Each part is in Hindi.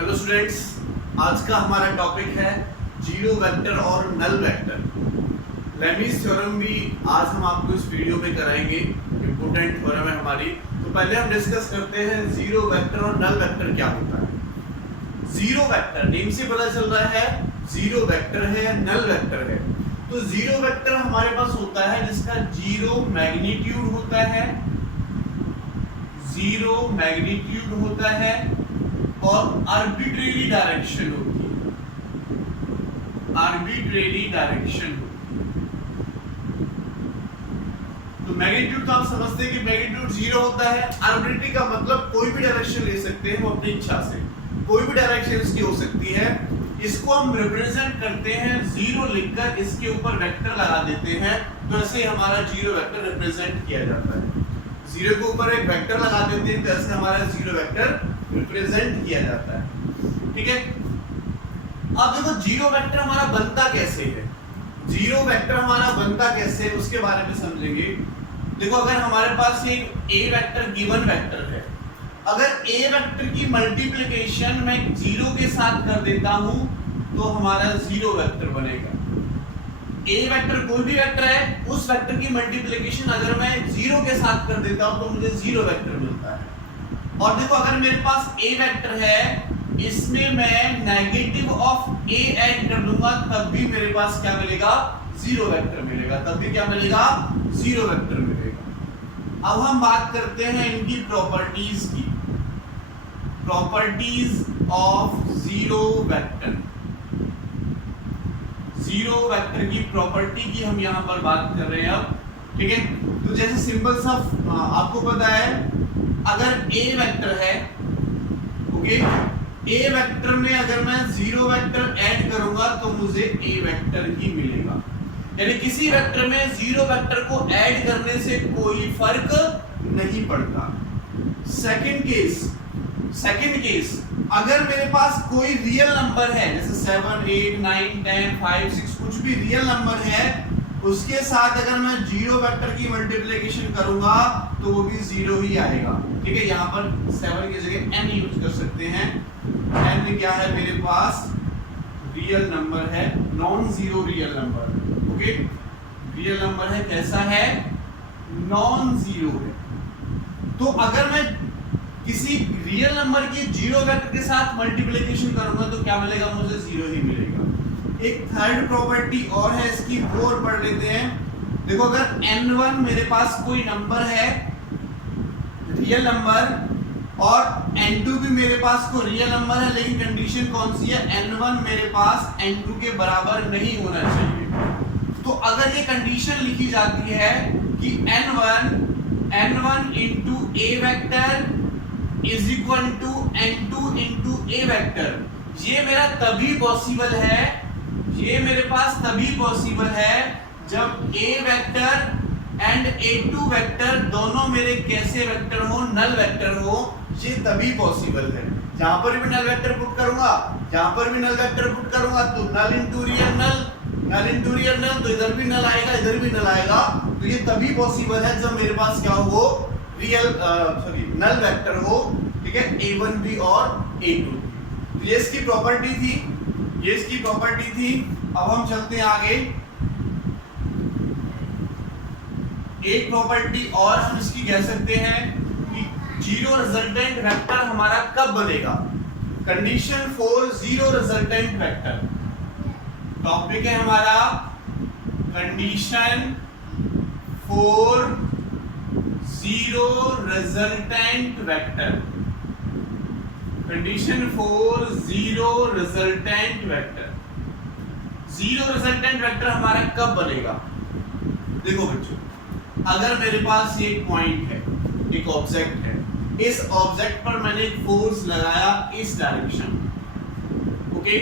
हेलो स्टूडेंट्स, आज का हमारा टॉपिक है जीरो वेक्टर और नल वेक्टर। लेमीज थ्योरम भी आज हम आपको इस वीडियो में कराएंगे। इंपॉर्टेंट थ्योरम है हमारी। तो पहले हम डिस्कस करते हैं जीरो वेक्टर और नल वेक्टर क्या होता है। जीरो वेक्टर नेम से पता चल रहा है जीरो वेक्टर है या नल वेक्टर है। तो जीरो वेक्टर हमारे पास होता है जिसका जीरो मैग्नीट्यूड होता है, जीरो मैग्नीट्यूड होता है और आर्बिट्रेरी डायरेक्शन होती है, आर्बिट्रेरी डायरेक्शन होती है। तो मैग्नीट्यूड तो आप समझते हैं कि मैग्नीट्यूड जीरो होता है। आर्बिट्रेरी का मतलब कोई भी डायरेक्शन ले सकते हैं हम अपनी इच्छा से, कोई भी डायरेक्शन इसकी हो सकती है। इसको हम रिप्रेजेंट करते हैं जीरो लिखकर, इसके ऊपर वेक्टर लगा देते हैं, तो ऐसे हमारा जीरो वेक्टर रिप्रेजेंट किया जाता है। जीरो के ऊपर एक वेक्टर लगा देते हैं तो ऐसे हमारा जीरो वेक्टर रिप्रेजेंट किया जाता है। ठीक है, अब देखो जीरो वेक्टर हमारा बनता कैसे है। जीरो वेक्टर हमारा बनता कैसे है उसके बारे में समझेंगे। देखो, अगर हमारे पास एक ए वेक्टर गिवन वेक्टर है, अगर ए वेक्टर की मल्टीप्लिकेशन मैं जीरो के साथ कर देता हूं तो हमारा जीरो वेक्टर बनेगा। ए वेक्टर कोई भी वेक्टर है, उस वेक्टर की मल्टीप्लिकेशन अगर मैं जीरो के साथ कर देता हूं तो मुझे जीरो वेक्टर मिलता है। और देखो, अगर मेरे पास ए वेक्टर है, इसमें मैं नेगेटिव ऑफ ए ऐड कर दूंगा तब भी मेरे पास क्या मिलेगा, जीरो वेक्टर मिलेगा। तब भी क्या मिलेगा, जीरो वेक्टर मिलेगा। अब हम बात करते हैं इनकी प्रॉपर्टीज की, properties of zero vector. Zero vector की प्रॉपर्टी की हम यहां पर बात कर रहे हैं अब। ठीक है, तो जैसे सिंपल सा आपको पता है, अगर ए वेक्टर है, ओके, ए वेक्टर में अगर मैं जीरो वेक्टर ऐड करूंगा तो मुझे ए वेक्टर ही मिलेगा। यानी किसी वेक्टर में जीरो वेक्टर को ऐड करने से कोई फर्क नहीं पड़ता। सेकंड केस, अगर मेरे पास कोई रियल नंबर है, जैसे 7 8 9 10 5 6 कुछ भी रियल नंबर है, उसके साथ अगर मैं जीरो वेक्टर की मल्टीप्लिकेशन करूंगा तो वो भी जीरो ही आएगा। ठीक है, यहाँ पर 7 की जगह n यूज कर सकते हैं। n क्या है, मेरे पास रियल नंबर है, non zero real number. Okay, real number है, कैसा है, नॉन जीरो है। तो अगर मैं किसी रियल नंबर की जीरो वेक्टर के साथ मल्टीप्लिकेशन करूंगा तो क्या मिलेगा, मुझे जीरो ही मिलेगा। एक थर्ड प्रॉपर्टी और है इसकी, वो और पढ़ लेते हैं। देखो, अगर n1 मेरे पास कोई नंबर है, रियल नंबर, और n2 भी मेरे पास कोई रियल नंबर है, लेकिन कंडीशन कौन सी है, n1 मेरे पास n2 के बराबर नहीं होना चाहिए। तो अगर ये कंडीशन लिखी जाती है कि n1 into A vector is equal to n2 into A vector, ये मेरा तभी पॉसिबल है, ये मेरे पास तभी पॉसिबल है जब ए वेक्टर एंड a2 वेक्टर दोनों मेरे कैसे वेक्टर हो, नल वेक्टर हो। ये तभी पॉसिबल है। जहां पर भी नल वेक्टर पुट करूंगा, जहां पर भी नल वेक्टर पुट करूंगा तो नल इंटू रियल नल, नल इंटू रियल नल, तो इधर भी नल आएगा, इधर भी नल आएगा। तो ये तभी पॉसिबल है जब मेरे पास क्या हो, रियल नल वेक्टर हो। ठीक है, a1 भी और a2। तो ये इसकी प्रॉपर्टी थी, ये इसकी प्रॉपर्टी थी। अब हम चलते हैं आगे। एक प्रॉपर्टी और हम इसकी कह सकते हैं कि जीरो रिजल्टेंट वेक्टर हमारा कब बनेगा। Condition for zero resultant vector topic है हमारा, condition for zero resultant vector. Condition for zero resultant vector, zero resultant vector हमारा कब बनेगा। देखो बच्चों, अगर मेरे पास एक पॉइंट है, एक ऑब्जेक्ट है, इस ऑब्जेक्ट पर मैंने एक फोर्स लगाया इस डायरेक्शन, ओके,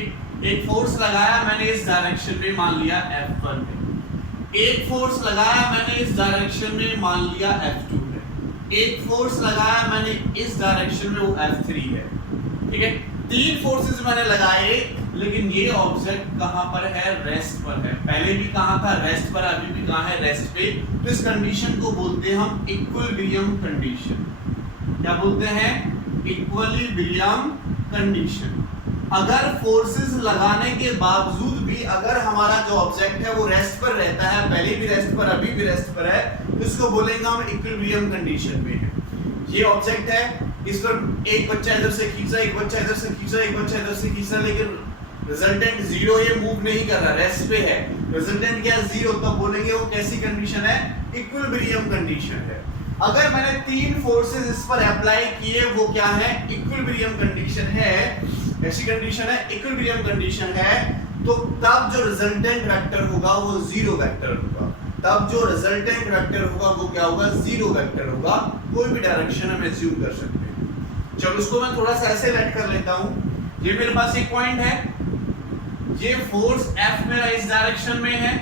एक फोर्स लगाया मैंने इस डायरेक्शन में, मान लिया F1 है। एक फोर्स लगाया मैंने इस डायरेक्शन में, मान लिया F2 है। एक फोर्स लगाया मैंने इस डायरेक्शन में, वो F3 है। ठीक है, 3 फोर्सेस मैंने लगाए, लेकिन ये ऑब्जेक्ट कहां पर है, रेस्ट पर है। पहले भी कहां था, रेस्ट पर, अभी भी कहां है, रेस्ट पे। तो इस कंडीशन को बोलते हैं हम इक्विलिब्रियम कंडीशन। क्या बोलते हैं, इक्विलिब्रियम कंडीशन। अगर फोर्सेस लगाने के बावजूद भी अगर हमारा जो ऑब्जेक्ट है वो रेस्ट पर रहता है, पहले भी रेस्ट पर, अभी भी रेस्ट पर है, तो इसको बोलेंगे हम इक्विलिब्रियम कंडीशन में है। ये ऑब्जेक्ट है, इस पर एक बच्चा इधर से खींचा, एक बच्चा इधर से खींचा, एक बच्चा इधर से खींचा, लेकिन रिजल्टेंट जीरो, ये मूव नहीं कर रहा, रेस्ट पे है, रिजल्टेंट क्या है जीरो, तब बोलेंगे वो कैसी कंडीशन है, इक्विलिब्रियम कंडीशन है। अगर मैंने तीन फोर्सेस इस पर अप्लाई किए, वो क्या है, इक्विलिब्रियम कंडीशन है, ऐसी कंडीशन है, इक्विलिब्रियम कंडीशन है, तो तब जो रिजल्टेंट वेक्टर होगा वो जीरो वेक्टर होगा। तब जो रिजल्टेंट वेक्टर होगा वो क्या होगा, जीरो वेक्टर होगा। कोई भी डायरेक्शन हम एज्यूम कर सकते हैं। चलो इसको मैं थोड़ा सा ऐसे लेट कर लेता हूं। ये मेरे पास एक पॉइंट है, ये फोर्स F मेरा इस डायरेक्शन में है,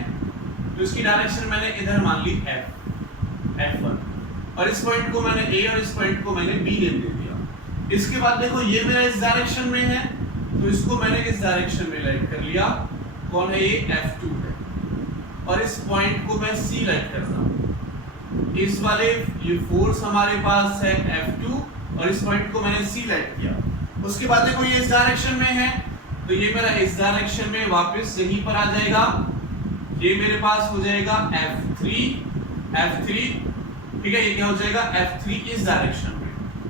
तो इसकी डायरेक्शन मैंने इधर मान ली F1, और इस पॉइंट को मैंने A और इस पॉइंट को मैंने B नेम दे दिया। इसके बाद देखो ये मेरा इस डायरेक्शन में है, तो इसको मैंने इस डायरेक्शन में लाइट कर लिया। कौन है ये, F2 है, और इस पॉइंट को मैं C लाइट कर रहा हूं। इस वाले ये फोर्स हमारे पास है F2, और इस पॉइंट को मैंने C लाइट किया। उसके बाद देखो ये इस डायरेक्शन में है, तो ये मेरा इस डायरेक्शन में वापस यहीं पर आ जाएगा। ये मेरे पास हो जाएगा F3, ठीक है, ये क्या हो जाएगा, F3 इस डायरेक्शन में।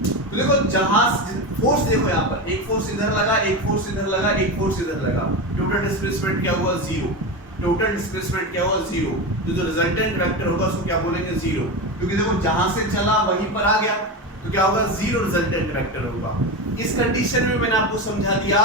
तो देखो जहां फोर्स, देखो यहाँ पर एक फोर्स इधर लगा, एक फोर्स इधर लगा, एक फोर्स इधर लगा, टोटल डिस्प्लेसमेंट क्या हुआ, जीरो। टोटल डिस्प्लेसमेंट क्या हुआ, जीरो। तो जो रिजल्टेंट वेक्टर होगा उसको क्या बोलेंगे, जीरो, क्योंकि देखो जहां से चला वहीं पर आ गया, तो क्या होगा, जीरो रिजल्टेंट वेक्टर होगा। इस कंडीशन में मैंने आपको समझा दिया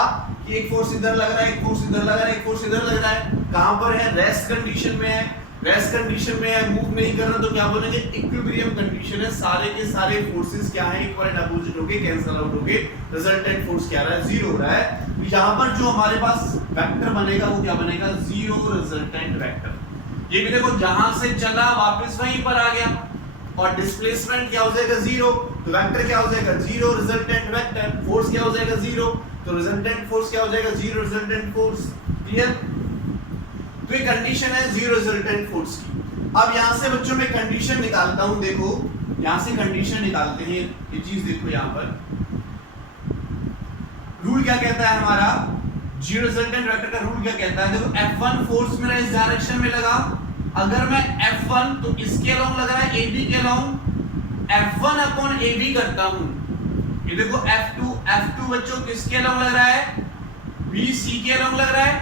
कि एक फोर्स इधर लग रहा है, एक फोर्स इधर लग रहा है, एक फोर्स इधर लग रहा है, कहां पर है, रेस्ट कंडीशन में है। रेस्ट कंडीशन में है, मूव नहीं कर रहा, तो क्या बोलेंगे, इक्विलिब्रियम कंडीशन है। सारे के सारे फोर्सेस क्या हैं, इक्वल एंड अपोजिट होके कैंसिल आउट होके रिजल्टेंट फोर्स क्या रहा है, जीरो हो रहा है। तो यहां पर जो हमारे पास वेक्टर बनेगा वो क्या बनेगा, जीरो रिजल्टेंट वेक्टर। ये भी देखो जहां से चला वापस वहीं पर आ गया, और डिस्प्लेसमेंट क्या हो जाएगा, जीरो, तो वेक्टर क्या हो जाएगा, जीरो रिजल्टेंट वेक्टर। फोर्स क्या हो जाएगा, जीरो, तो रिजल्टेंट फोर्स क्या हो जाएगा, जीरो रिजल्टेंट फोर्स। क्लियर, तो ये कंडीशन है जीरो रिजल्टेंट फोर्स की। अब यहां से बच्चों में कंडीशन निकालता हूं, देखो यहां से कंडीशन निकालते हैं। ये चीज देखो यहां पर रूल क्या कहता है हमारा, जीरो रिजल्टेंट वेक्टर का रूल क्या कहता है, देखो F1 फोर्स मेरा इस डायरेक्शन में लगा, अगर मैं F1 तो इसके अलोंग लग रहा है, AB के अलोंग, F1 अपॉन AB करता हूं। ये देखो F2 बच्चों किसके अलोंग लग रहा है, BC के अलोंग लग रहा है,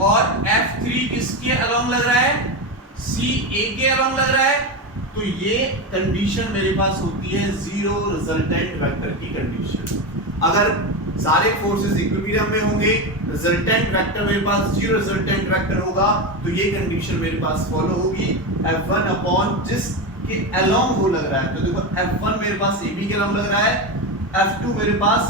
और F3 किसके अलोंग लग रहा है, CA के अलोंग लग रहा है। तो ये कंडीशन मेरे पास होती है जीरो रिजल्टेंट वेक्टर की कंडीशन। अगर सारे फोर्सेस इक्विलिब्रियम में होंगे, रिजल्टेंट वेक्टर मेरे पास जीरो रिजल्टेंट वेक्टर होगा, तो ये कंडीशन मेरे पास फॉलो होगी। F1 अपॉन जिसके अलोंग वो लग रहा है, तो देखो F1 मेरे पास AB के अलोंग लग रहा है, F2 मेरे पास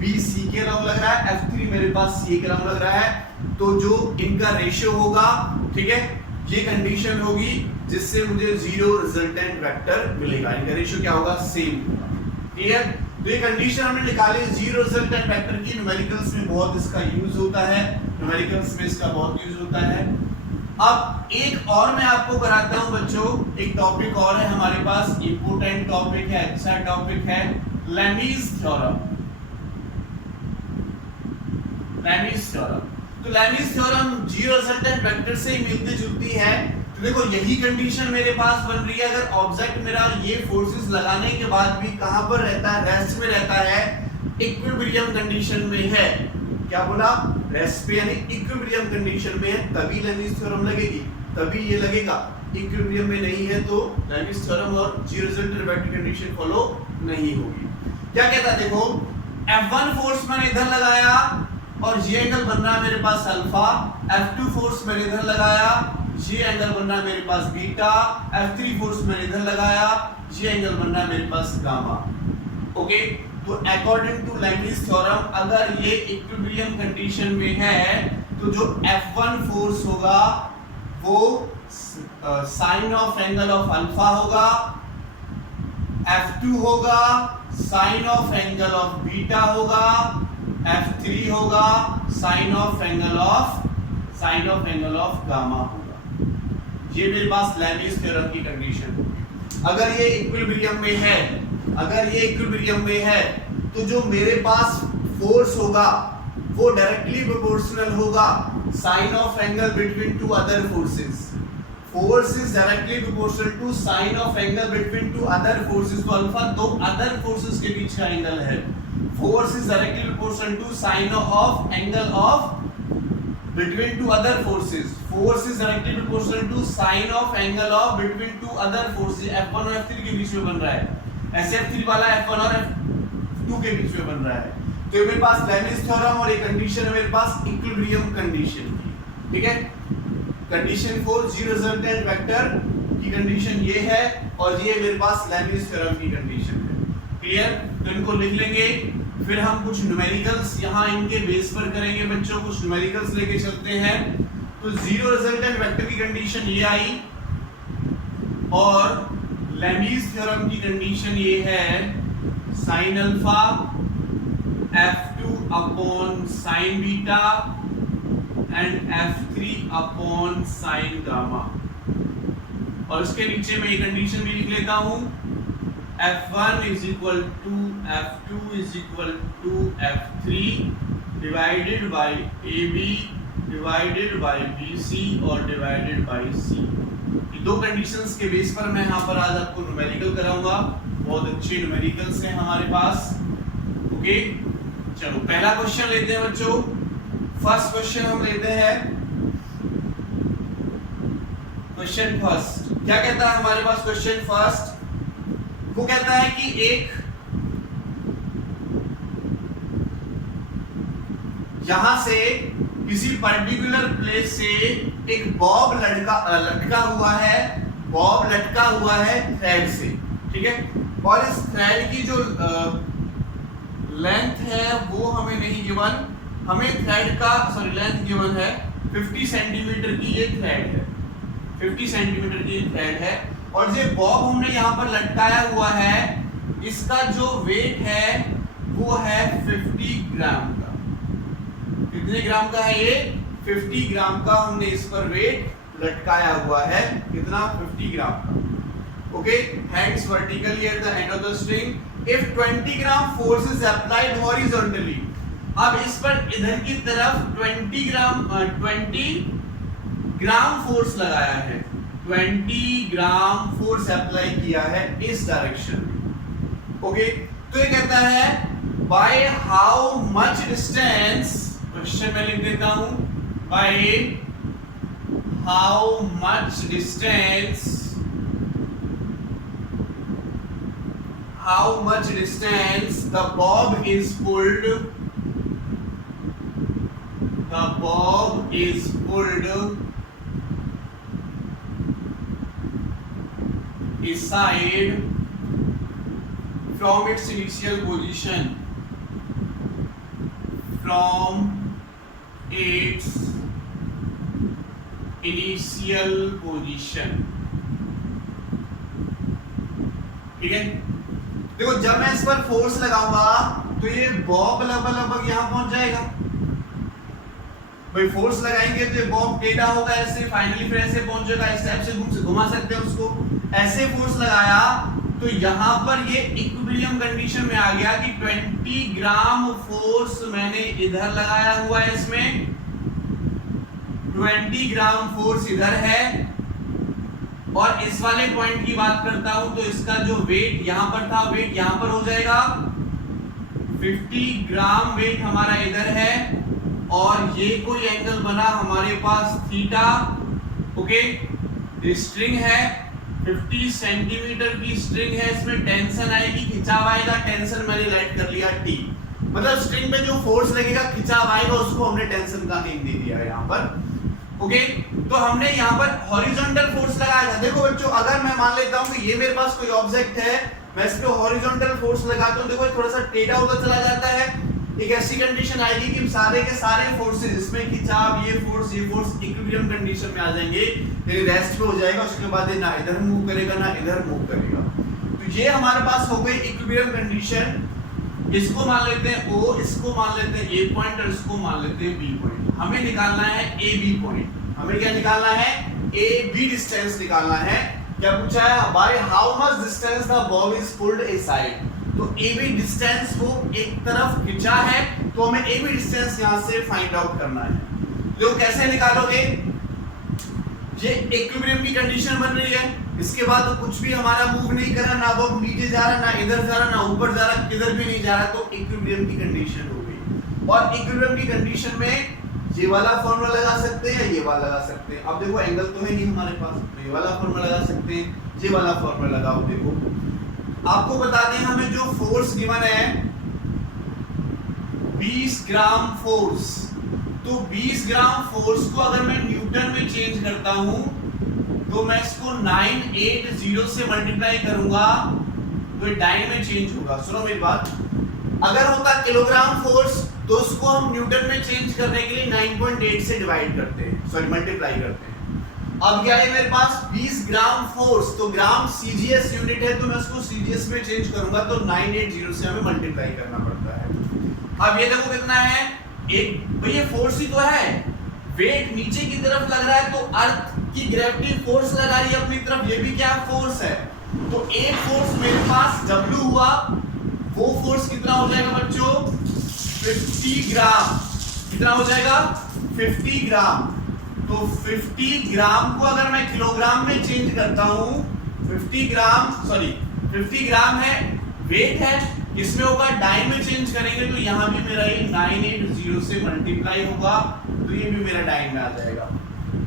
BC के अलोंग लग रहा है, F3 मेरे पास CA के अलोंग लग रहा है। तो जो इनका रेशियो होगा, ठीक है, ये कंडीशन होगी जिससे मुझे जीरो रिजल्टेंट वेक्टर मिलेगा। इनका रेशियो क्या होगा, सेम होगा। क्लियर, तो ये कंडीशन हमने निकाली जीरो रिजल्टेंट वेक्टर की। न्यूमेरिकल्स में बहुत इसका यूज होता है, न्यूमेरिकल्स में इसका बहुत यूज होता है। अब एक और मैं आपको कराता हूं बच्चों, एक टॉपिक और है हमारे पास, इंपोर्टेंट टॉपिक है, अच्छा टॉपिक है, लेमीज थ्योरम। लेमीज थ्योरम, तो Lami's theorem zero resultant vector से ही मिलती जुलती है। तो देखो यही कंडीशन मेरे पास बन रही है, अगर ऑब्जेक्ट मेरा ये फोर्सेस लगाने के बाद भी कहां पर रहता है, रेस्ट में रहता है, इक्विलिब्रियम कंडीशन में है। क्या बोला, रेस्ट पे यानी इक्विलिब्रियम कंडीशन में है, तभी लेमीज थ्योरम लगेगी, तभी ये लगेगा। इक्विलिब्रियम में नहीं है तो लेमीज थ्योरम और zero resultant vector condition follow नहीं होगी। क्या कहता है, देखो F1 फोर्स मैंने इधर लगाया और ये एंगल बन रहा है मेरे पास अल्फा, F2 फोर्स मैंने इधर लगाया, ये एंगल बन रहा है मेरे पास बीटा, F3 फोर्स मैंने इधर लगाया, ये एंगल बन रहा है मेरे पास गामा। ओके, तो अकॉर्डिंग टू लेमीज थ्योरम अगर ये इक्विलिब्रियम कंडीशन में है तो जो F1 फोर्स होगा वो sine of angle of alpha होगा, F2 होगा sine of angle of beta होगा, F3 होगा sine of angle of gamma होगा। ये मेरे पास लेमीज थ्योरम की कंडीशन होगी। अगर ये इक्विलिब्रियम में है, तो जो मेरे पास फोर्स होगा वो डायरेक्टली प्रोपोर्शनल होगा sine of angle between two other forces. Force is directly proportional to sine of angle between two other forces. तो अल्फा दो अदर फोर्सेस के बीच का एंगल है। Force is directly proportional to sine of angle of between two other forces. Force is directly proportional to sine of angle of between two other forces. F1 और F3 के बीच में बन रहा है। ऐसे F3 वाला F1 और F2 के बीच में बन रहा है। तो ये मेरे पास लेमिस थ्योरम और ये कंडीशन है मेरे पास इक्विलिब्रियम कंडीशन की, ठीक है। कंडीशन 4 जीरो रिजल्टेंट वेक्टर की कंडीशन ये है और ये मेरे पास लेमिस थ्योरम की कंडीशन है। क्लियर? तो इनको लिख लेंगे। फिर हम कुछ न्यूमेरिकल्स यहाँ इनके बेस पर करेंगे बच्चों। कुछ न्यूमेरिकल्स लेके चलते हैं। तो जीरो रिजल्टेंट वेक्टर की कंडीशन ये आई और लेमीज थ्योरम की कंडीशन ये है sine alpha F2 upon sine beta and F3 upon sine gamma. और इसके नीचे मैं ये कंडीशन भी लिख लेता हूं F1 is equal to F2 is equal to F3 divided by AB divided by BC और divided by C। ये दो कंडीशंस के बेस पर मैं यहाँ पर आज आपको न्यूमेरिकल कराऊंगा। बहुत अच्छे न्यूमेरिकल्स हैं हमारे पास। ओके, चलो पहला क्वेश्चन लेते हैं बच्चों। फर्स्ट क्वेश्चन हम लेते हैं। क्वेश्चन फर्स्ट क्या कहता है हमारे पास? क्वेश्चन फर्स्ट वो कहता है कि एक यहां से किसी पर्टिकुलर प्लेस से एक बॉब लटका हुआ है। बॉब लटका हुआ है थ्रेड से, ठीक है। और इस थ्रेड की जो लेंथ है वो हमें नहीं गिवन, हमें थ्रेड का लेंथ गिवन है 50 सेंटीमीटर की। ये थ्रेड है 50 सेंटीमीटर की थ्रेड है और ये बॉब हमने यहाँ पर लटकाया हुआ है, इसका जो वेट है वो है 50 ग्राम का। कितने ग्राम का है ये? 50 ग्राम का हमने इस पर वेट लटकाया हुआ है। कितना? 50 ग्राम का। Okay, hands vertically at the end of the string. If 20 gram force is applied horizontally, अब इस पर इधर की तरफ 20 ग्राम फोर्स लगाया है। 20 ग्राम फोर्स अप्लाई किया है इस डायरेक्शन में। ओके, तो ये कहता है by how much distance, question में लिख देता हूं, by how much distance the bob is pulled, aside from its initial position, ठीक है। देखो जब मैं इस पर फोर्स लगाऊंगा तो ये बॉब लगभग यहां पहुंच जाएगा। भाई फोर्स लगाएंगे तो ये बॉब टेढ़ा होगा ऐसे, फाइनली फिर ऐसे पहुंचेगा। इस टाइप से घुमा सकते हैं उसको। ऐसे फोर्स लगाया तो यहां पर ये इक्विलिब्रियम कंडीशन में आ गया कि 20 ग्राम फोर्स मैंने इधर लगाया हुआ है, इसमें 20 ग्राम फोर्स इधर है और इस वाले पॉइंट की बात करता हूं तो इसका जो वेट यहां पर था, वेट यहां पर हो जाएगा। 50 ग्राम वेट हमारा इधर है और ये कोई एंगल बना हमारे पास थीटा। ओके, स्ट्रिंग है 50 सेंटीमीटर की स्ट्रिंग है, इसमें टेंशन आएगी, खिंचाव आएगा। टेंशन मैंने राइट कर लिया T, मतलब स्ट्रिंग पे जो फोर्स लगेगा खिंचाव आएगा, उसको हमने टेंशन का नेम दे दिया है यहाँ पर। ओके, तो हमने यहाँ पर हॉरिजॉन्टल फोर्स लगाया था। देखो बच्चों, अगर मैं मान लेता हूँ कि ये मेरे पास कोई ऑब्जेक्ट है, मैं इस पे हॉरिजॉन्टल फोर्स लगाता हूँ, देखो थोड़ा सा टेढ़ा होता चला जाता है। एक ऐसी कंडीशन आएगी कि सारे के सारे फोर्सेस, इसमें खिंचाव, ये फोर्स इक्विलिब्रियम कंडीशन में आ जाएंगे, यानी रेस्ट पे हो जाएगा। उसके बाद ये ना इधर मूव करेगा ना इधर मूव करेगा। तो ये हमारे पास हो गई इक्विलिब्रियम कंडीशन। इसको मान लेते हैं O, इसको मान लेते हैं A पॉइंट और इसको मान लेते हैं B पॉइंट। हमें निकालना है AB पॉइंट। हमें क्या निकालना है? AB डिस्टेंस निकालना है। क्या पूछा है? By how much distance the Bob is pulled aside. तो AB डिस्टेंस को एक तरफ खींचा है तो हमें ए बी डिस्टेंस यहां से फाइंड आउट करना है। तो कैसे निकालोगे, ये इक्विलिब्रियम की कंडीशन बन रही है, इसके बाद तो कुछ भी हमारा मूव नहीं कर रहा, ना वो नीचे जा रहा, ना इधर जा रहा, ना ऊपर जा रहा, किधर भी नहीं जा रहा, तो इक्विलिब्रियम की कंडीशन हो गई। और इक्विलिब्रियम की कंडीशन में ये वाला फॉर्मूला लगा सकते हैं, ये वाला लगा सकते हैं। अब देखो एंगल तो है नहीं हमारे पास, तो ये वाला फॉर्मूला लगा सकते हैं, ये वाला फॉर्मूला लगाओ। देखो आपको बता दें, हमें जो फोर्स गिवन है 20 ग्राम फोर्स, तो 20 ग्राम फोर्स को अगर मैं न्यूटन में चेंज करता हूं तो मैं इसको 980 से मल्टीप्लाई करूंगा तो ये डाइन में चेंज होगा। सुनो मेरी बात, अगर होता किलोग्राम फोर्स तो उसको हम न्यूटन में चेंज करने के लिए 9.8 से डिवाइड करते हैं, सॉरी मल्टीप्लाई करते हैं। अब क्या है मेरे पास 20 ग्राम फोर्स, तो ग्राम सीजीएस यूनिट है, तो मैं उसको सीजीएस में चेंज करूंगा तो 980 से हमें मल्टीप्लाई करना पड़ता है। अब ये देखो कितना है, एक भैया फोर्स ही तो है, वेट नीचे की तरफ लग रहा है तो अर्थ की ग्रेविटी फोर्स लगा रही है अपनी तरफ, ये भी क्या फोर्स है। तो एक फोर्स मेरे पास W हुआ, वो फोर्स कितना हो जाएगा बच्चों 50 ग्राम, कितना हो जाएगा 50 ग्राम। तो 50 ग्राम को अगर मैं किलोग्राम में चेंज करता हूं, 50 ग्राम है वेट है, इसमें होगा डाइन में चेंज करेंगे तो यहाँ भी मेरा ये 980 से मल्टीप्लाई होगा तो ये भी मेरा डाइन में आ जाएगा।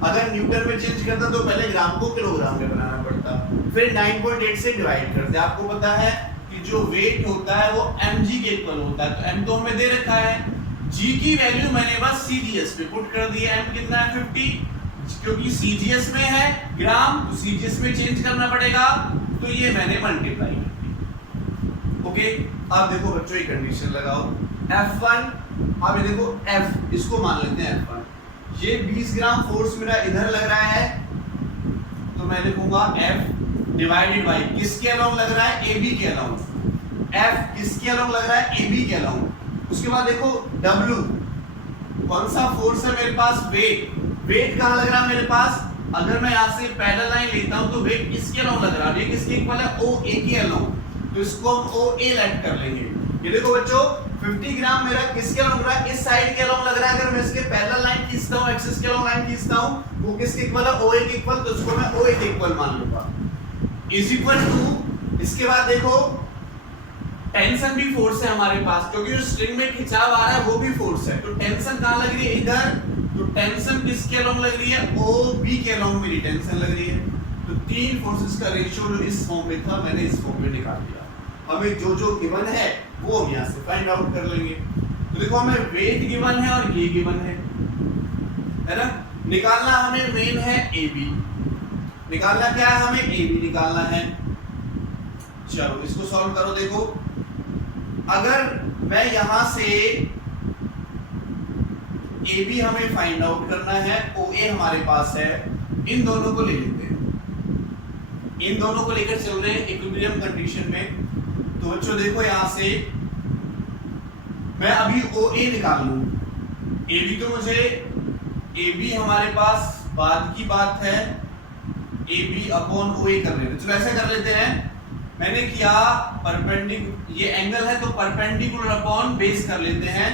अगर न्यूटन में चेंज करता तो पहले ग्राम को किलोग्राम में बनाना पड़ता, फिर 9.8 से डिवाइड करते। आपको पता है कि जो वेट होता है वो mg के इक्वल होता है, तो m तो हमें दे रखा है, g की वैल्यू मैंने बस cgs पे पुट कर दी है। m कितना है 50, क्योंकि cgs में है ग्राम तो cgs में चेंज करना पड़ेगा, तो ये मैंने मल्टीप्लाई कर दी। ओके, अब देखो बच्चों ये कंडीशन लगाओ F1, अब ये देखो F, इसको मान लेते हैं F1। ये 20 ग्राम फोर्स मेरा इधर लग रहा है तो मैं लिखूंगा F डिवाइडेड बाय किसके अलोंग लग रहा है, AB के अलोंग। F किसके अलोंग लग रहा है, AB के अलोंग। उसके बाद देखो W कौन सा फोर्स है मेरे पास, वेट कहां लग रहा है मेरे पास, अगर मैं यहां से पैरेलल लाइन लेता हूं तो वेट किसके अलोंग लग रहा है, ये किसके इक्वल है, OA के अलोंग, तो इसको हम OA लेट कर लेंगे। ये देखो बच्चों 50 ग्राम मेरा किसके अलोंग लग रहा है, इस साइड के अलोंग लग रहा है। अगर मैं इसके पैरेलल लाइन खींचता हूं, एक्सिस के अलोंग लाइन खींचता हूं, वो किसके इक्वल है, OA के इक्वल, तो इसको मैं OA के इक्वल मान लूंगा। इज इक्वल टू, इसके बाद देखो टेंशन भी फोर्स है हमारे पास, क्योंकि जो स्ट्रिंग में खिंचाव आ रहा है वो भी फोर्स है, तो टेंशन कहां लग रही है, इधर, तो टेंशन किसके अलोंग लग रही है, OB के अलोंग मेरी टेंशन लग रही है। तो तीन फोर्सेस का रेशियो जो इस फॉर्म में था मैंने इस फॉर्म में निकाल दिया। हमें जो जो गिवन है वो हम यहाँ से फाइंड आउट कर लेंगे। तो देखो हमें वेट गिवन है और ये गिवन है ना, निकालना हमें मेन है AB, निकालना क्या है हमें, AB निकालना है। चलो इसको सॉल्व करो। देखो अगर मैं यहां से AB हमें फाइंड आउट करना है, OA हमारे पास है, इन दोनों को ले लेते हैं, इन दोनों को लेकर चल रहे हैं इक्विलिब्रियम कंडीशन में। तो बच्चों देखो यहां से मैं अभी OA निकाल लूं, AB तो मुझे AB हमारे पास बाद की बात है, AB अपॉन OA कर लेते हैं। चलो ऐसा कर लेते हैं, मैंने किया परपेंडिकुलर, ये एंगल है तो परपेंडिकुलर अपॉन बेस कर लेते हैं।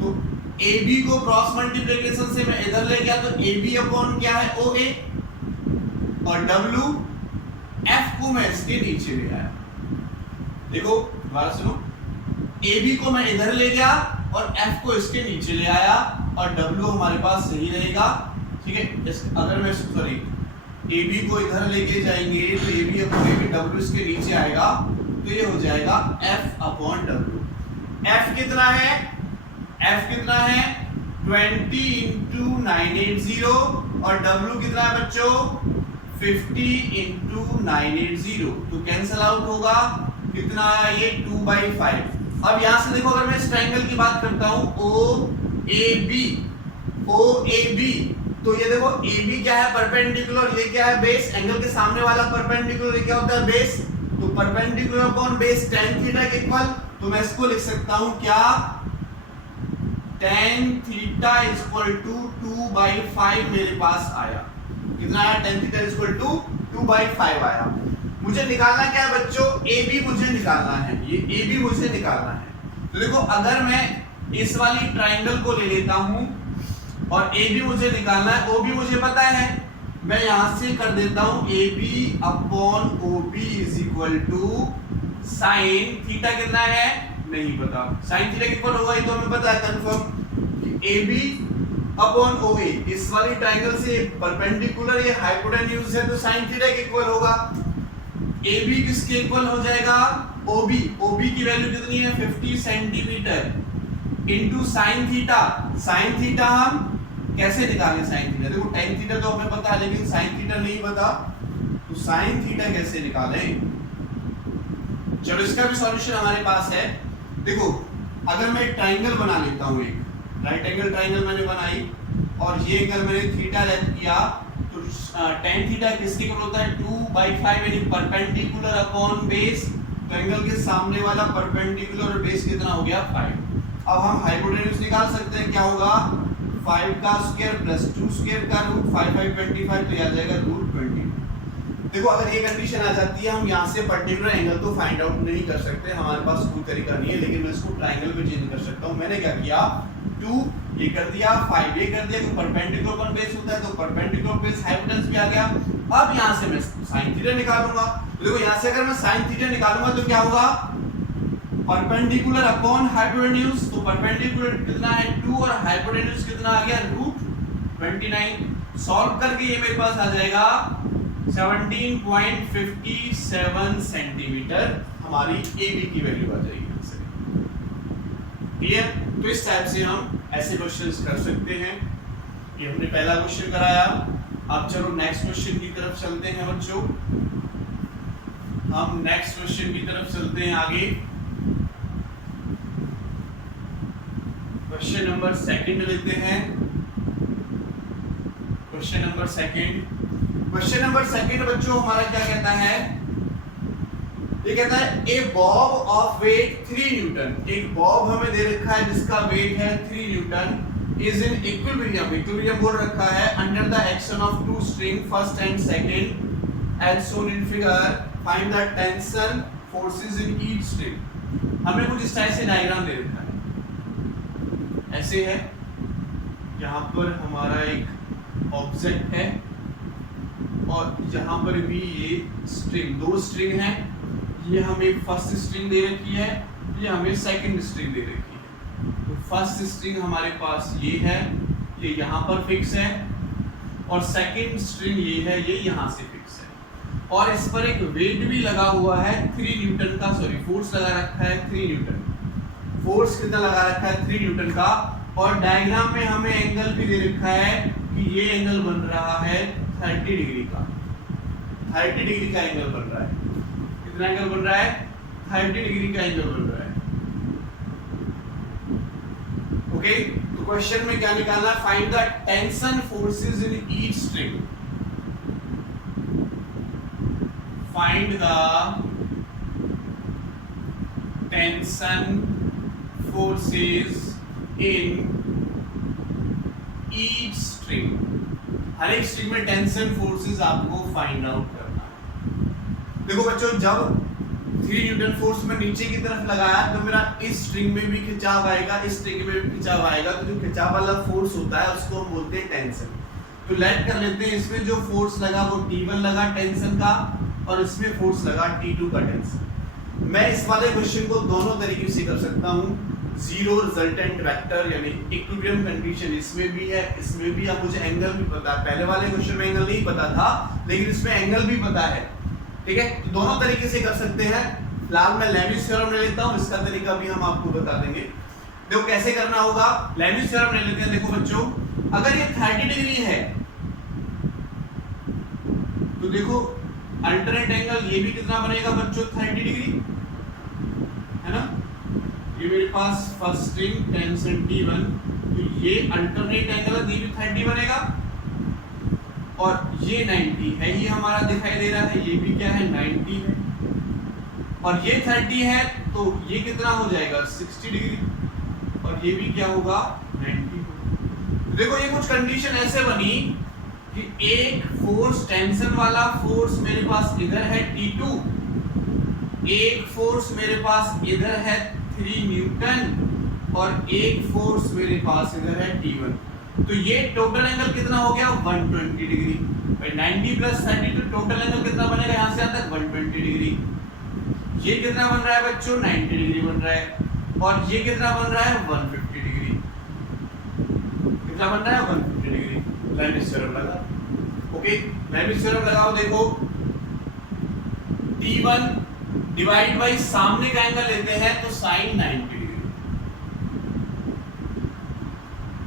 तो AB को क्रॉस मल्टीप्लिकेशन से मैं इधर ले गया तो AB अपॉन क्या है, OA, और W F को मैं इसके नीचे ले आया। देखो दोबारा सुनो, AB को मैं इधर ले गया और F को इसके नीचे ले आया, और W हमारे पास सही रहेगा, ठीक है। अगर मैं सॉरी AB को इधर लेके जाएंगे तो AB अपॉन AB, W इसके नीचे आएगा, तो ये हो जाएगा F अपॉन W। F कितना है, F कितना है 20 into 980, और W कितना है बच्चों 50 into 980, तो कैंसल आउट होगा, कितना आया ये 2/5। अब यहां से देखो अगर मैं इस ट्रायंगल की बात करता हूं OAB, तो ये देखो AB क्या है परपेंडिकुलर, ये क्या है बेस, एंगल के सामने वाला परपेंडिकुलर ये क्या होता है बेस, तो perpendicular upon base tan theta के इक्वल, तो मैं इसको लिख सकता हूं क्या, tan थीटा इक्वल टू 2/5 मेरे पास आया। कितना आया, tan थीटा इक्वल टू 2/5 आया। मुझे निकालना क्या है बच्चों, AB मुझे निकालना है, ये AB मुझे निकालना है। तो देखो अगर मैं इस वाली ट्राइंगल को ले लेता हूं और ए बी मुझे निकालना है, ओ बी मुझे पता है, मैं यहां से कर देता हूं A B upon O B is equal to sine theta कितना है नहीं पता, साइन थीटा कितना होगा ये तो हमें पता है confirm, A B upon O A, इस वाली ट्राइंगल से परपेंडिकुलर ये हाइपोटेन्यूज है तो साइन थीटा के इक्वल होगा, ए बी किसके इक्वल हो जाएगा ओ बी, ओ बी की वैल्यू कितनी है 50 centimetre into sine theta, sine theta हम कैसे निकालें साइन थीटा, देखो tan थीटा तो हमें पता है लेकिन साइन थीटा नहीं पता, तो साइन थीटा कैसे निकालें, चलो इसका भी सॉल्यूशन हमारे पास है। देखो अगर मैं ट्राइंगल बना लेता हूं, एक राइट एंगल ट्राइंगल मैंने बनाई और ये अगर मैंने थीटा लेट किया तो tan थीटा किसके इक्वल होता है 2/5 यानी परपेंडिकुलर अपॉन बेस, तो एंगल के सामने वाला परपेंडिकुलर और बेस कितना हो गया 5। अब हम हाइपोटेन्यूज निकाल सकते हैं, क्या होगा 5 का स्क्वायर प्लस 2 स्क्वायर का रूट 5 5 25 तो ये आ जाएगा रूट 20। देखो अगर ये कंडीशन आ जाती है हम यहाँ से पर्टिकुलर एंगल तो फाइंड आउट नहीं कर सकते, हमारे पास कोई तरीका नहीं है, लेकिन मैं इसको ट्रायंगल में चेंज कर सकता हूँ। मैंने क्या किया 2 ये कर दिया 5 ये कर दिया, तो परपेंडिकुलर पर बेस होता है तो परपेंडिकुलर बेस हाइपोटेन्यूज भी आ गया। अब यहाँ से मैं sin थीटा निकालूंगा, तो देखो यहाँ से अगर मैं sin थीटा निकालूंगा तो क्या होगा परपेंडिकुलर अपॉन हाइपोटेन्यूज, तो परपेंडिकुलर कितना है 2 और हाइपोटेन्यूज कितना आ गया रूट 29। सॉल्व करके ये मेरे पास आ जाएगा 17.57 सेंटीमीटर, हमारी ए बी की वैल्यू आ जाएगी। क्लियर? तो इस टाइप से हम ऐसे क्वेश्चंस कर सकते हैं। ये हमने पहला क्वेश्चन कराया। अब चलो नेक्स्ट क्वेश्चन की तरफ चलते हैं बच्चों, हम नेक्स्ट क्वेश्चन की तरफ चलते हैं आगे। क्वेश्चन नंबर सेकंड लेते हैं। क्वेश्चन नंबर सेकंड बच्चों हमारा क्या कहता है, ये कहता है ए बॉब ऑफ वेट 3 न्यूटन, एक बॉब हमें दे रखा है जिसका वेट है 3 Newton is in equilibrium ball रखा है under the action of 2 string first and second as shown in figure, find the tension forces in each string. हमें कुछ इस टाइप से डायग्राम दे रखा है, ऐसे है, यहाँ पर हमारा एक ऑब्जेक्ट है और यहाँ पर भी ये स्ट्रिंग, 2 स्ट्रिंग है, ये हमें फर्स्ट स्ट्रिंग दे रखी है, ये हमें सेकंड स्ट्रिंग दे रखी है। तो फर्स्ट स्ट्रिंग हमारे पास ये है, ये यहाँ पर फिक्स है, और सेकंड स्ट्रिंग ये है, ये यहाँ से फिक्स है, और इस पर एक वेट भी लगा हुआ है 3 न्यूटन का, सॉरी फोर्स लगा रखा है 3 न्यूटन। फोर्स कितना लगा रखा है 3 न्यूटन का, और डायग्राम में हमें एंगल भी दे रखा है कि ये एंगल बन रहा है 30 डिग्री का, 30 डिग्री का एंगल बन रहा है। कितना एंगल बन रहा है 30 डिग्री का एंगल बन रहा है। ओके, तो क्वेश्चन में क्या निकालना है, find the tension forces in each string, find the tension forces in each string. हर एक स्ट्रिंग में टेंशन फोर्सेस आपको फाइंड आउट करना है। देखो बच्चों, जब 3 न्यूटन फोर्स में नीचे की तरफ लगाया तो मेरा इस स्ट्रिंग में भी खिंचाव आएगा, इस स्ट्रिंग में भी खिंचाव आएगा, तो जो खिंचाव वाला फोर्स होता है उसको हम बोलते हैं टेंशन। तो लेट कर लेते हैं, इसमें जो फोर्स लगा वो T1 लगा टेंशन का, और इसमें फोर्स लगा T2 का टेंशन। मैं इस वाले क्वेश्चन को दोनों तरीके से कर सकता हूँ, जीरो रिजल्टेंट वेक्टर यानी इक्विलिब्रियम कंडीशन इसमें भी है, इसमें भी। अब मुझे एंगल भी पता है, पहले वाले क्वेश्चन में एंगल नहीं पता था लेकिन इसमें एंगल भी पता है, ठीक है। तो दोनों तरीके से कर सकते हैं। फिलहाल मैं लेविस थ्योरम ले लेता हूं, इसका तरीका भी हम आपको बता देंगे। देखो कैसे करना होगा, लेविस थ्योरम ले लेते हैं। देखो बच्चों, अगर ये 30 डिग्री है तो देखो अल्टरनेट एंगल ये भी कितना बनेगा बच्चों 30 डिग्री, है ना। ये मेरे पास फर्स्ट स्ट्रिंग टेंशन T1, तो ये अल्टरनेट एंगल ये भी 30 बनेगा, और ये 90 है, ये हमारा दिखाई दे रहा है, ये भी क्या है 90 है, और ये 30 है तो ये कितना हो जाएगा 60 डिग्री, और ये भी क्या होगा 90 होगा। देखो ये कुछ कंडीशन ऐसे बनी कि एक फोर्स टेंशन वाला फोर्स मेरे पास इधर है T2, एक फोर्स मेरे पास इधर है 3 न्यूटन, और एक फोर्स मेरे पास इधर है T1। तो ये टोटल एंगल कितना हो गया 120 डिग्री। भाई 90 प्लस 30 तो टोटल एंगल कितना बनेगा यहाँ से यहाँ तक 120 डिग्री। ये कितना बन रहा है बच्चों 90 डिग्री बन रहा है, और ये कितना बन रहा है 150 डिग्री। कितना बन रहा है 150 डिग्री। लेबिस थ्योरम लगा। ओके, लेबिस थ्योरम लगाओ। देखो T1 डिवाइड बाई सामने का एंगल लेते हैं तो sin 90 degree.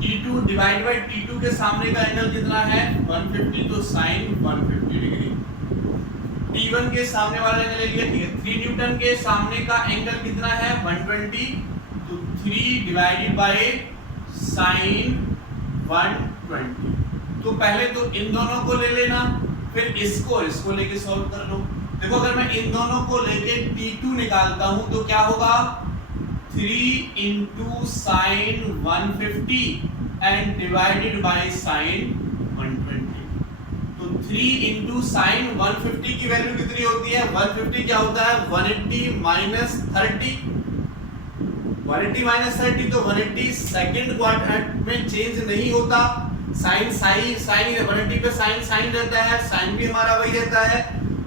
T2 divide by T2 के सामने का एंगल कितना है 150, तो sin 150 डिग्री। T1 के सामने वाला एंगल ले लिया, ठीक है। 3 न्यूटन के सामने का एंगल कितना है 120, तो 3 डिवाइडेड बाय sin 120। तो पहले तो इन दोनों को ले लेना, फिर इसको लेके सॉल्व कर लो। देखो अगर मैं इन दोनों को लेके T2 निकालता हूं तो क्या होगा 3 into sin 150 and divided by sin 120। तो 3 into sin 150 की वैल्यू कितनी होती है 150 क्या होता है 180 minus 30। 180 minus 30 तो 180 सेकंड क्वाड्रेंट में चेंज नहीं होता। sin 180 पे sin रहता है, sin भी हमारा वही रहता है।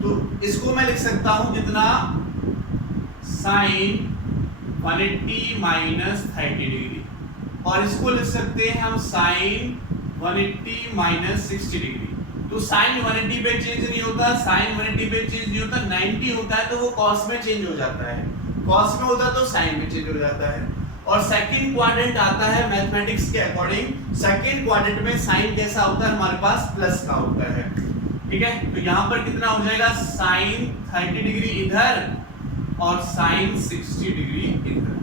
तो इसको मैं लिख सकता हूं कितना sin 180 minus 30 डिग्री, और इसको लिख सकते हैं हम sin 180 minus 60 डिग्री। तो sin 180 पे चेंज नहीं होता, sin 180 पे चेंज नहीं होता, 90 होता है तो वो cos में चेंज हो जाता है, cos में होता तो sin में चेंज हो जाता है। और सेकंड क्वाड्रेंट आता है मैथमेटिक्स के अकॉर्डिंग, सेकंड क्वाड्रेंट में sin कैसा होता है हमारे पास प्लस का होता है, ठीक है। तो यहाँ पर कितना हो जाएगा sin 30 डिग्री इधर और sin 60 डिग्री इधर।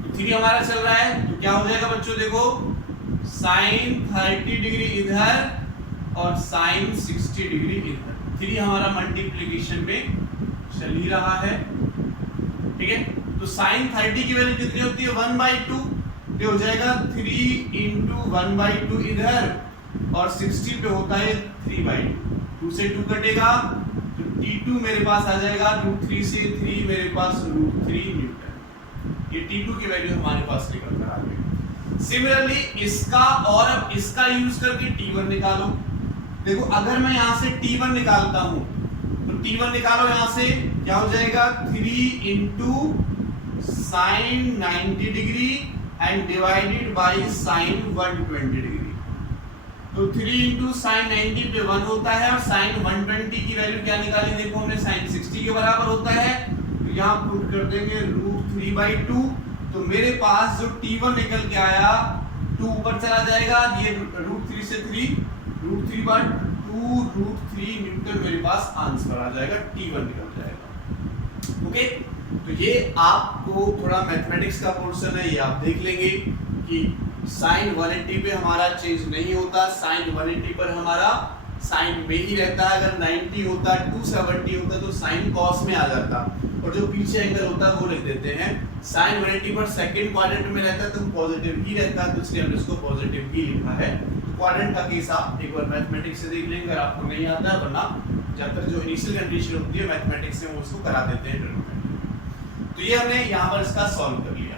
तो 3 हमारा चल रहा है तो क्या हो जाएगा बच्चों देखो sin 30 डिग्री इधर और sin 60 डिग्री इधर। 3 हमारा मल्टीप्लिकेशन में चल ही रहा है, ठीक है। तो sin 30 की वैल्यू कितनी होती है 1/2, ये हो जाएगा 3 into 1/2 इधर, और 60 पे होता है 3/2। 2 से 2 कटेगा तो T2 मेरे पास आ जाएगा √3 से 3 मेरे पास √3 न्यूटन। ये T2 की वैल्यू हमारे पास निकल कर आ गई। सिमिलरली इसका और अब इसका यूज करके T1 निकालो। देखो अगर मैं यहाँ से T1 निकालता हूँ तो T1 निकालो, यहाँ से क्या हो जाएगा 3 into sin 90 degree and divided by sin 120 degree. तो 3 into sin 90 पे 1 होता है, और sin 120 की वैल्यू क्या निकाली देखो हमने sin 60 के बराबर होता है, तो यहाँ पुट कर देंगे √3/2। तो मेरे पास जो T1 निकल के आया 2 ऊपर चला जाएगा, ये √3 से 3 √3/2 √3 न्यूटन मेरे पास आंसर आ जाएगा, T1 निकल जाएगा। ओके, तो ये आपको थोड़ा मैथमेटिक्स का पोर्शन है, ये आप देख लेंगे कि sin 180 पे हमारा चेंज नहीं होता, sin 180 पर हमारा sin में ही रहता है। अगर 90 होता 270 होता तो sin cos में आ जाता, और जो पीछे एंगल होता है वो लिख देते हैं। sin 180 पर सेकंड क्वाड्रेंट में रहता है तो पॉजिटिव ही रहता है, तो इसलिए हमने इसको पॉजिटिव ही लिखा है। तो क्वाड्रेंट का केस आप एक बार मैथमेटिक्स से देख लेंगे अगर आपको नहीं आता है, वरना जब तक जो इनिशियल कंडीशन होती है मैथमेटिक्स में वो उसको करा देते हैं। तो ये हमने यहाँ पर इसका सॉल्व कर लिया।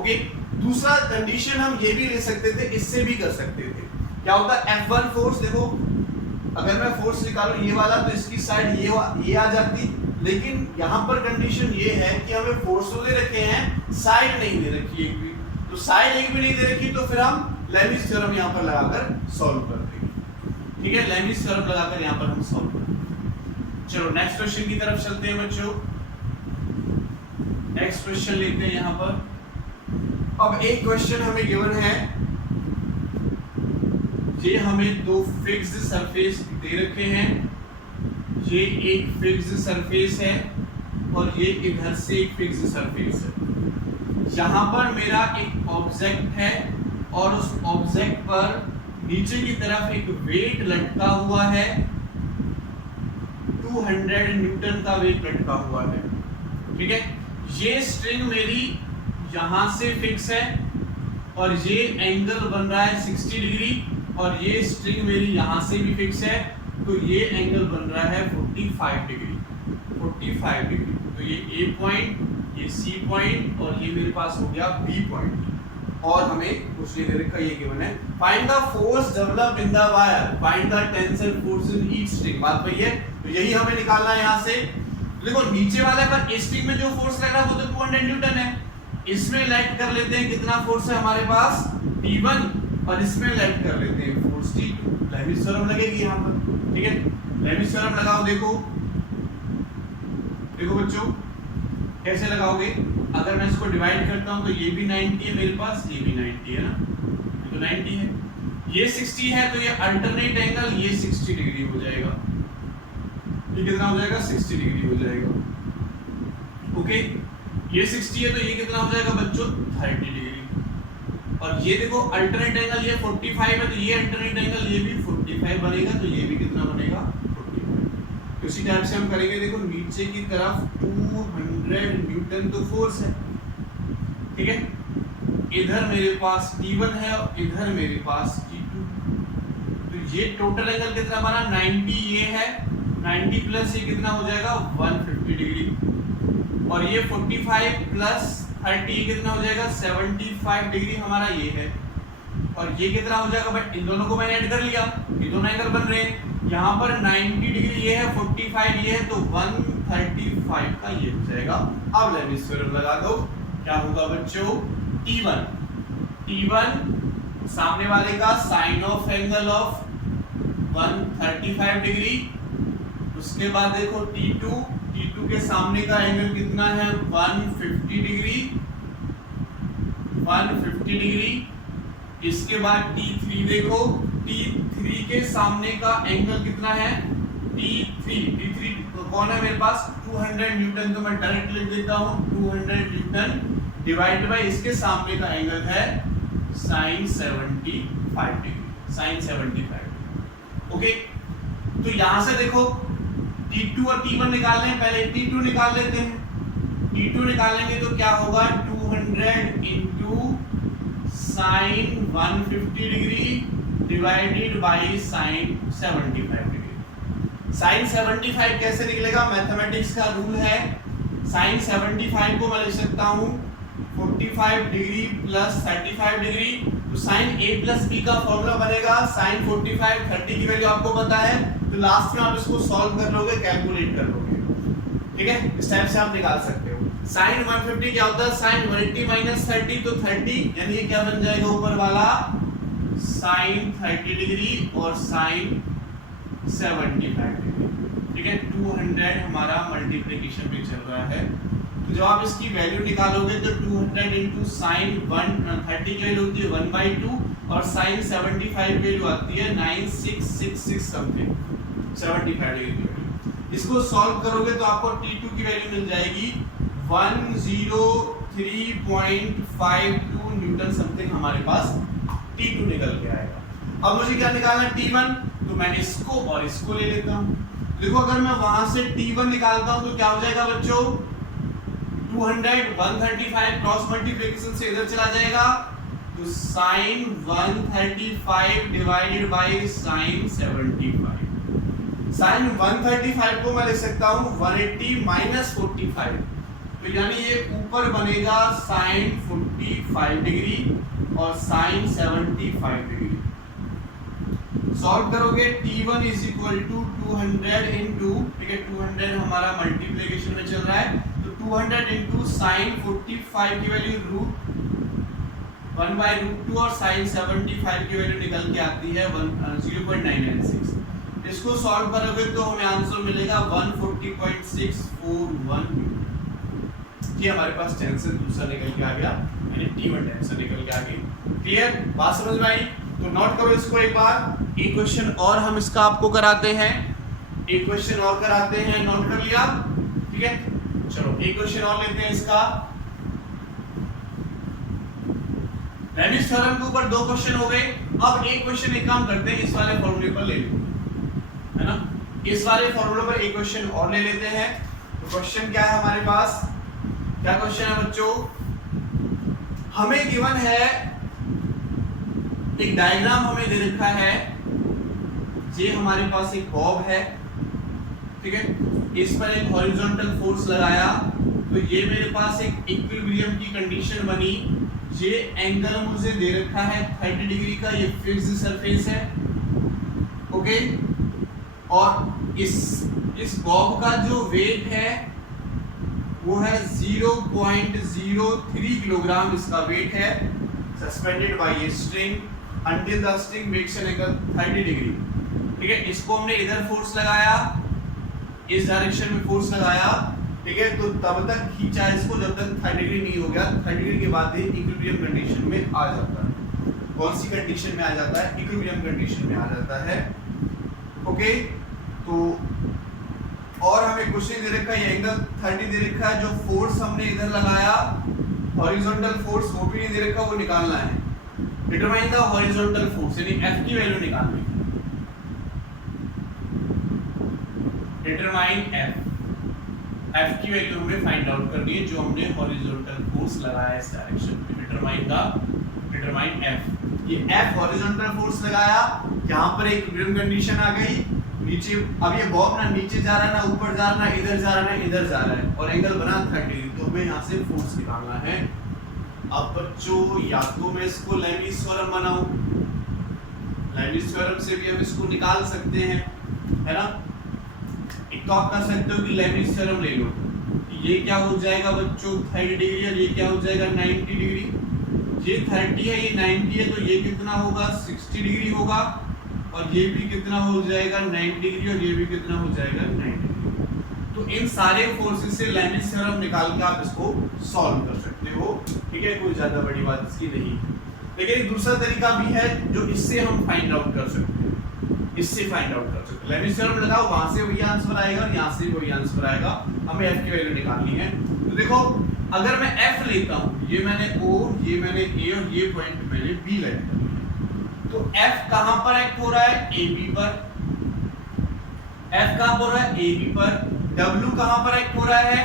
ओके, दूसरा कंडीशन हम ये भी ले सकते थे, इससे भी कर सकते थे। क्या होता है F1 फोर्स, देखो अगर मैं फोर्स निकालूं ये वाला तो इसकी साइड ये आ जाती, लेकिन यहाँ पर कंडीशन ये है कि हमें फोर्स तो दे रखे हैं, साइड नहीं दे रखी एक भी। तो साइड एक भी नहीं दे रखी तो फिर हम लेबिस थ्योरम यहाँ पर लगाकर सॉल्व कर देंगे, ठीक है। लेबिस थ्योरम लगाकर यहाँ पर हम सॉल्व कर देंगे। चलो नेक्स्ट क्वेश्चन की तरफ चलते हैं बच्चों। नेक्स्ट क्वेश्चन लेते हैं यहाँ पर। अब एक क्वेश्चन हमें गिवन है, ये हमें 2 फिक्स्ड सरफेस दे रखे हैं, ये एक फिक्स्ड सरफेस है और ये इधर से एक फिक्स्ड सरफेस है। यहाँ पर मेरा एक ऑब्जेक्ट है और उस ऑब्जेक्ट पर नीचे की तरफ एक वेट लटका हुआ है, 200 न्यूटन का वेट लटका हुआ है, ठीक है। ये स्ट्रिंग मेरी यहाँ से फिक्स है और ये एंगल बन रहा है 60 डिग्री, और ये स्ट्रिंग मेरी यहाँ से भी फिक्स है, तो ये एंगल बन रहा है 45 डिग्री। 45 डिग्री, तो ये A पॉइंट, ये C पॉइंट और ये मेरे पास हो गया B पॉइंट। और हमें कुछ नहीं दे रखा, ये गिवन है। Find the force developed in the wire, find the tensile force in each string. बात वही है, तो यही हमें निकालना है यहाँ से। देखो नीचे वाले पर स्ट्रिंग में जो फोर्स लग रहा है वो तो 200 न्यूटन है। इसमें लेट कर लेते हैं कितना फोर्स है हमारे पास, T1, और इसमें लेट कर लेते हैं फोर्स T2। लेविस थ्योरम लगेगी यहाँ पर, ठीक है। लेविस थ्योरम लगाओ, देखो देखो बच्चों कैसे लगाओगे। अगर मैं इसको डिवाइड करता हूं तो ये भी 90 है मेरे पास, ये भी 90 है ना, ये तो 90 है, ये 60 है, तो ये अल्टरनेट एंगल ये 60 डिग्री हो जाएगा। ये कितना हो जाएगा, 60 डिग्री हो जाएगा। ओके, ये 60 है तो ये कितना हो जाएगा बच्चों, 30 डिग्री। और ये देखो अल्टरनेट एंगल ये 45 है, तो ये अल्टरनेट एंगल ये भी 45 बनेगा, तो ये भी कितना बनेगा, 45। उसी टाइप से हम करेंगे। देखो नीचे की तरफ 200 न्यूटन तो फोर्स है, ठीक है। इधर मेरे पास T1 है और इधर मेरे पास T2, तो ये टोटल एंगल कितना बना, 90 ये है, 90 प्लस ये कितना हो जाएगा, 150 डिग्री। और ये 45 प्लस 30 कितना हो जाएगा, 75 डिग्री हमारा ये है। और ये कितना हो जाएगा, बट इन दोनों को मैंने ऐड कर लिया, ये दोनों एंगल बन रहे हैं। यहाँ पर 90 डिग्री ये है, 45 ये है, तो 135 का ये हो जाएगा। अब लेविस थ्योरम लगा दो, क्या होगा बच्चों, T1 सामने वाले का sine of angle of 135 degree. उसके बाद देखो T2 के सामने का एंगल कितना है, 150 डिग्री, 150 डिग्री। इसके बाद T3 देखो, T3 के सामने का एंगल कितना है, T3 कौन है मेरे पास, 200 न्यूटन, तो मैं डायरेक्ट लिख देता हूँ 200 न्यूटन डिवाइड बाय इसके सामने का एंगल है sin 75 डिग्री, sin 75। ओके, तो यहां से देखो T2 और T1 निकालने हैं, पहले T2 निकाल लेते हैं। T2 निकालेंगे तो क्या होगा, 200 into sin 150 degree divided by sin 75 degree. sin 75 कैसे निकलेगा, मैथमेटिक्स का रूल है, sin 75 को मैं लिख सकता हूँ 45 डिग्री प्लस 35 डिग्री। तो sin a प्लस b का फॉर्मूला बनेगा sin 45, 30 की वैल्यू आपको पता है, तो लास्ट में आप इसको सॉल्व कर लोगे, कैलकुलेट कर लोगे, ठीक है। इस टाइप से आप निकाल सकते हो। sin 150 क्या होता है, sin 180 माइनस 30, तो 30 यानी ये क्या बन जाएगा ऊपर वाला, sin 30 डिग्री और sin 75 डिग्री, ठीक है। 200 हमारा मल्टीप्लिकेशन में चल रहा है, तो जब आप इसकी वैल्यू निकालोगे तो 200 इंटू साइन 130 की वैल्यू होती है 1/2 और साइन 75 की वैल्यू आती है 9666 समथिंग, 75 डिग्री की वैल्यू। इसको सॉल्व करोगे तो आपको T2 की वैल्यू मिल जाएगी 103.52 न्यूटन समथिंग, हमारे पास T2 निकल के आएगा। अब मुझे क्या निकालना है, T1, तो मैं इसको और इसको ले लेता हूँ। देखो अगर मैं वहां से T1 निकालता हूँ तो क्या हो जाएगा बच्चों, 200 135 क्रॉस मल्टीप्लिकेशन से इधर चला जाएगा, तो sin 135 divided by sin 75। sin 135 को मैं लिख सकता हूँ 180 माइनस 45, तो यानी ये ऊपर बनेगा sin 45 डिग्री और sin 75 डिग्री। सॉल्व करोगे T1 is equal to 200 into, ठीक है 200 हमारा मल्टीप्लिकेशन में चल रहा है, तो 200 इंटू साइन 45 की वैल्यू √1/√2 और साइन 75 की वैल्यू निकल के आती है 0.996। इसको सॉल्व करोगे तो हमें आंसर मिलेगा 140.641। ये हमारे पास टेंशन दूसरा निकल के आ गया, यानी T1 टेंशन निकल के आ गई। क्लियर, बात समझ में आई? तो नोट करो इसको एक बार। एक क्वेश्चन और हम इसका आपको कराते हैं, एक क्वेश्चन और कराते हैं, नोट कर लिया, ठीक है। चलो एक क्वेश्चन और लेते हैं इसका। लेविस थ्योरम के ऊपर 2 क्वेश्चन हो गए। अब एक क्वेश्चन एक काम करते हैं, इस वाले फॉर्मूले पर ले लेते हैं, है ना। इस वाले फॉर्मूले पर एक क्वेश्चन और ले लेते हैं। तो क्वेश्चन क्या है हमारे पास, क्या क्वेश्चन है बच्चों, हमें गिवन है एक डायग्राम हमें दे रखा है, ये हमारे पास एक बॉब है, ठीक है। इस पर एक हॉरिजॉन्टल फोर्स लगाया, तो ये मेरे पास एक इक्विलिब्रियम की कंडीशन बनी, ये एंगल मुझे दे रखा है 30 डिग्री का, ये फिक्स्ड सरफेस है, ओके। और इस बॉब का जो वेट है वो है 0.03 किलोग्राम, इसका वेट है, suspended bye a string until the string makes an angle 30 degree. ठीक है, इसको हमने इधर फोर्स लगाया, इस डायरेक्शन में फोर्स लगाया, ठीक है, तो तब तक खींचा इसको जब तक 30 डिग्री नहीं हो गया। 30 डिग्री के बाद ही इक्विलिब्रियम कंडीशन में आ जाता है। कौन सी कंडीशन में आ जाता है? इक्विलिब्रियम कंडीशन में आ जाता है, ओके। तो और हमें क्वेश्चन दे रखा है, ये एंगल 30 दे रखा है, जो फोर्स हमने इधर लगाया हॉरिजॉन्टल फोर्स वो भी नहीं दे रखा, वो निकालना है। डिटरमाइन द हॉरिजॉन्टल फोर्स, यानी F की वैल्यू निकालनी है। डिटरमाइन F की वैल्यू हमें फाइंड आउट करनी है, जो हमने हॉरिजॉन्टल फोर्स लगाया इस डायरेक्शन में। डिटरमाइन F, ये F हॉरिजॉन्टल फोर्स लगाया, यहां पर एक इक्विलिब्रियम कंडीशन आ गई, नीचे अब ये बॉब ना नीचे जा रहा है ना ऊपर जा रहा है ना इधर जा रहा है ना इधर जा रहा है, और एंगल बना 30 डिग्री, तो हमें यहां से फोर्स निकालना है। अब बच्चों या तो मैं इसको लेविस थ्योरम बनाऊं, लेविस थ्योरम से भी हम इसको निकाल सकते हैं, है ना। एक तो आप कर सकते हो कि लेविस थ्योरम ले लो, ये क्या हो जाएगा बच्चों 30 डिग्री, और ये क्या हो जाएगा 90 डिग्री। ये 30 है, ये 90 है, तो ये कितना होगा 60 डिग्री होगा, और ये भी कितना हो जाएगा 90 डिग्री, और ये भी कितना हो जाएगा 90 डिग्री। तो इन सारे फोर्सेस से लेविस थ्योरम निकाल के आप इसको सॉल्व कर सकते हो, ठीक है, कोई ज्यादा बड़ी बात इसकी नहीं। लेकिन एक दूसरा तरीका भी है जो इससे हम फाइंड आउट कर सकते हैं, इससे फाइंड आउट कर सकते हैं। लेविस थ्योरम लगाओ, वहां से वही आंसर आएगा और यहां से वही आंसर आएगा, हमें F की वैल्यू निकालनी है। तो देखो, अगर मैं F लेता हूं, ये मैंने O, ये मैंने A, और ये पॉइंट मैंने B लाइन कर लिया, तो F कहां पर एक्ट हो रहा है? AB पर। F कहां पर हो रहा है? AB पर। W कहां पर एक्ट हो रहा है?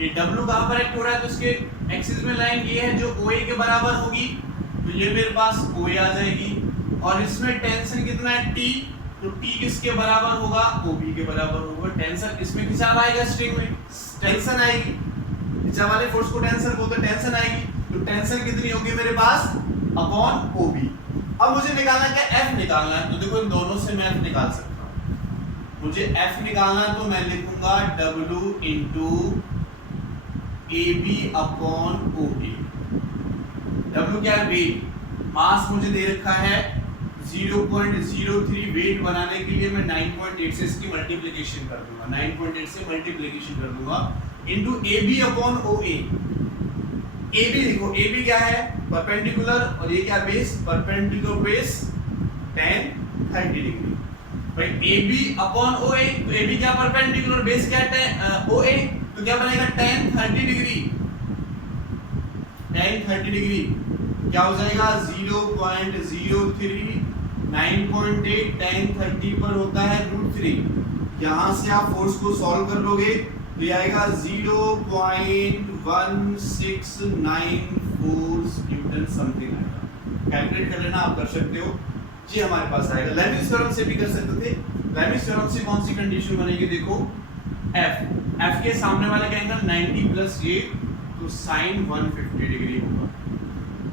ये W कहां पर एक्ट हो रहा है? तो इसके एक्सिस में लाइन ये है जो OA के बराबर होगी, तो ये मेरे पास OA आ जाएगी, और इसमें टेंशन कितना है? T, तो T किसके बराबर होगा? OB के बराबर होगा। टेंशन इसमें खिंचाव आएगा, स्ट्रिंग में टेंशन आएगी, खिंचाव वाले फोर्स को टेंशन बोलते हैं, टेंशन आएगी, तो टेंशन कितनी होगी मेरे पास? Upon OB। अब मुझे निकालना क्या? F निकालना है, तो देखो इन दोनों से मैं F निकाल सकता हूं। मुझे F निकालना है तो मैं लिखूंगा W into AB upon OA। W क्या है? वेट। मास मुझे दे रखा है 0.03, वेट बनाने के लिए मैं 9.8 से इसकी मल्टीप्लिकेशन कर दूंगा, 9.8 से मल्टीप्लिकेशन कर दूंगा, into AB upon OA। AB देखो, AB क्या है? परपेंडिकुलर, और ये क्या? Base. Perpendicular base tan 30 degree. भाई AB अपॉन OA, तो AB क्या? परपेंडिकुलर, बेस क्या है? OA, तो क्या बनेगा? tan 30 degree. tan 30 डिग्री क्या हो जाएगा? 0.03, 9.8 tan 30 पर होता है √3। यहां से आप फोर्स को सॉल्व कर लोगे तो ये आएगा 0.1694 न्यूटन समथिंग आएगा। कैलकुलेट कर लेना, आप कर सकते हो, ये हमारे पास आएगा। लेविस थ्योरम से भी कर सकते थे। लेविस थ्योरम से कौन सी कंडीशन बनेगी? देखो, F के सामने वाले का एंगल 90 प्लस ये, तो sin 150 डिग्री होगा,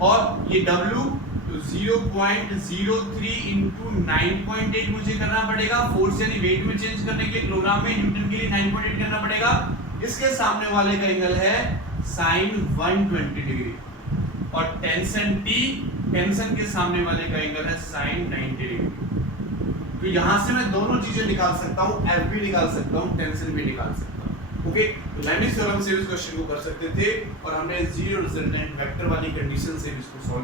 और ये W तो 0.03 इंटू 9.8 मुझे करना पड़ेगा, फोर्स यानी वेट में चेंज करने के लिए, किलोग्राम में, न्यूटन के लिए 9.8 करना पड़ेगा। इसके सामने वाले का एंगल है sin 120 डिग्री, और टेंशन T, टेंशन के सामने वाले का एंगल है sin 90 डिग्री। तो यहां से मैं दोनों चीजें निकाल सकता हूं, F भी निकाल सकता हूं, टेंशन भी निकाल सकता हूं, ओके। तो लेविस थ्योरम से इस क्वेश्चन को कर सकते थे, और हमने जीरो रिजल्टेंट वेक्टर वाली कंडीशन से भी इसको सॉल्व